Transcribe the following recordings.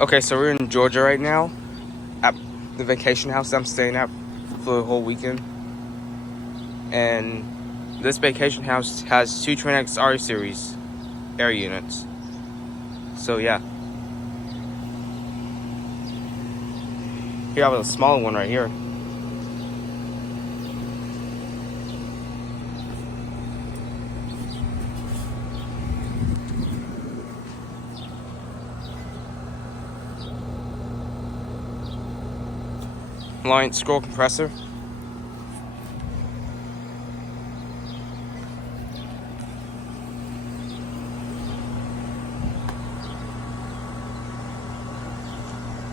Okay, so we're in Georgia right now at the vacation house I'm staying at for the whole weekend. And this vacation house has two Trane XR series air units. So yeah. Here I have a smaller one right here. Line scroll compressor.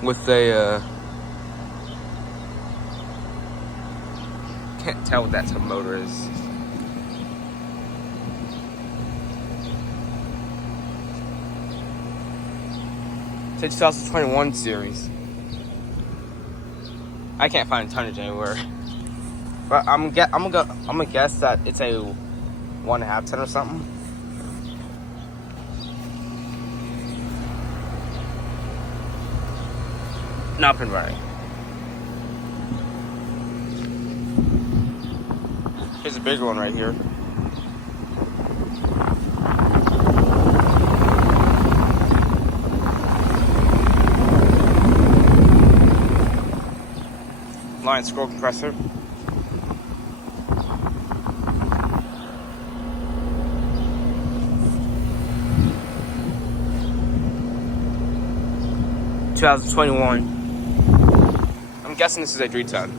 With a can't tell what that type of motor is. It's a 2021 series. I can't find tonnage anywhere, but I'm gonna guess that it's a 1.5 ton or something. Not been running. Here's a bigger one right here. Line scroll compressor. (2021). I'm guessing this is a 3-ton.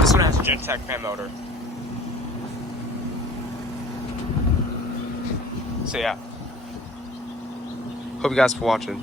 This one has a Gentech fan motor. So yeah. Hope you guys for watching.